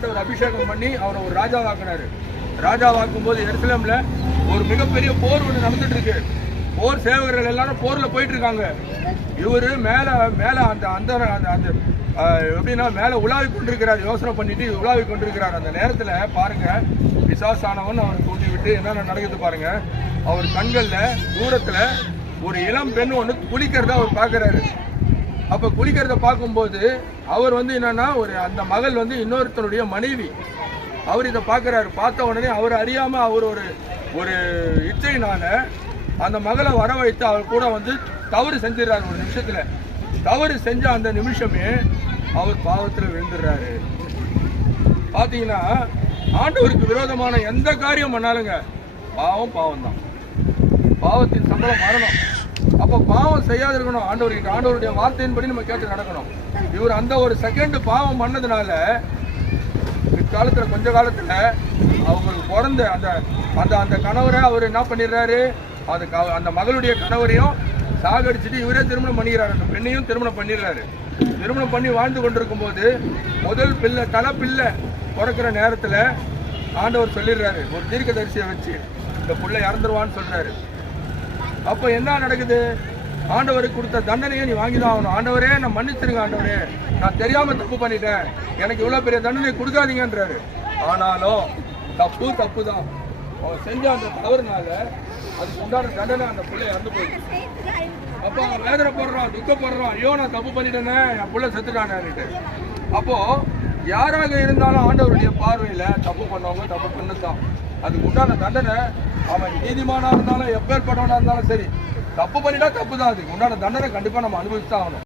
ஆண்டவர் அபிஷேகம் பண்ணி அவரை ஒரு ராஜாவாக்குனாரு. ராஜாவாக்கும் போது எருசலேம்ல ஒரு மிகப்பெரிய போர் ஒன்று நடந்துட்டு இருக்கு. போர் சேவகர்கள் எல்லாரும் போர்ல போயிட்டு இருக்காங்க. இவரு மேல மேல அந்த அந்த அந்த எப்படின்னா மேல உலாவி கொண்டிருக்கிறார். யோசனை பண்ணிட்டு உலாவி கொண்டிருக்கிறார். அந்த நேரத்துல பாருங்க, பிசாசானவன் அவரை தூண்டி விட்டு என்னென்ன நடக்குது பாருங்க. அவர் கண்கள்ல தூரத்துல ஒரு இளம் பெண் ஒன்று குளிக்கிறத அவர் பார்க்கிறாரு. அப்ப குளிக்கிறத பார்க்கும்போது அவர் என்னன்னா அந்த மகள் இன்னொருத்தருடைய மனைவி. அவர் இதை பார்க்கிறாரு. பார்த்த உடனே அவர் அறியாம அவர் ஒரு இச்சையினால அந்த மகளை வர வைத்து அவர் கூட தவறு செஞ்சிடறாரு. ஒரு நிமிஷத்துல தவறு செஞ்ச அந்த நிமிஷமே அவர் பாவத்தில் விழுந்துடுறாரு. பாத்தீங்கன்னா ஆண்டவருக்கு விரோதமான எந்த காரியம் பண்ணாலுங்க பாவம் தான். பாவத்தின் சம்பளம் மரணம். அப்ப பாவம் செய்யாது இருக்கணும். ஆண்டவருடைய வார்த்தையின்படி நம்ம கேட்டு நடக்கணும். இவர் அந்த ஒரு செகண்ட் பாவம் பண்ணதுனால பிற்காலத்துல கொஞ்ச காலத்துல அவங்களுக்கு பிறந்த அந்த அந்த கணவரை அவர் என்ன பண்ணிடுறாரு, அந்த மகளுடைய கணவரையும் சாகடிச்சுட்டு இவரே திருமணம் பண்ணிக்கிறாரு. அந்த பெண்ணையும் திருமணம் பண்ணிடுறாரு. திருமணம் பண்ணி வாழ்ந்து கொண்டிருக்கும் போது முதல் பிள்ளை தலைப்பிள்ளை பிறக்கிற நேரத்துல ஆண்டவர் சொல்லிடுறாரு, ஒரு தீர்க்கதரிசியை வச்சு இந்த பிள்ளை இறந்துருவான்னு சொல்றாரு. அப்ப என்ன நடக்குது, ஆண்டவருக்கு கொடுத்த தண்டனையை நீ வாங்கிதான் ஆகணும். ஆண்டவரே நான் மன்னிச்சிருங்க, ஆண்டவரே நான் தெரியாம தப்பு பண்ணிட்டேன், எனக்கு இவ்வளவு பெரிய தண்டனை கொடுக்காதீங்கன்றாரு. ஆனாலும் தப்பு தான். அவன் செஞ்ச அந்த தவறுனால அதுக்கு உண்டான தண்டனை அந்த பிள்ளை இறந்து போயிடுச்சு. அப்போ அவன் வேதனைப்படுறான், துக்கப்படுறான், ஐயோ நான் தப்பு பண்ணிட்டேனே, என் பிள்ளை செத்துட்டானேன்னுட்டு. அப்போ யாராக இருந்தாலும் ஆண்டவருடைய பார்வையில தப்பு பண்ணவங்க தப்பு பண்ணதான். அதுக்கு உண்டான தண்டனை அவன் நீதிமானா இருந்தாலும் எப்பேற்பட்டவனா இருந்தாலும் சரி, தப்பு பண்ணிட்டா தப்பு தான். அதுக்கு உண்டான தண்டனை கண்டிப்பா நம்ம அனுபவிச்சுதான் ஆகணும்.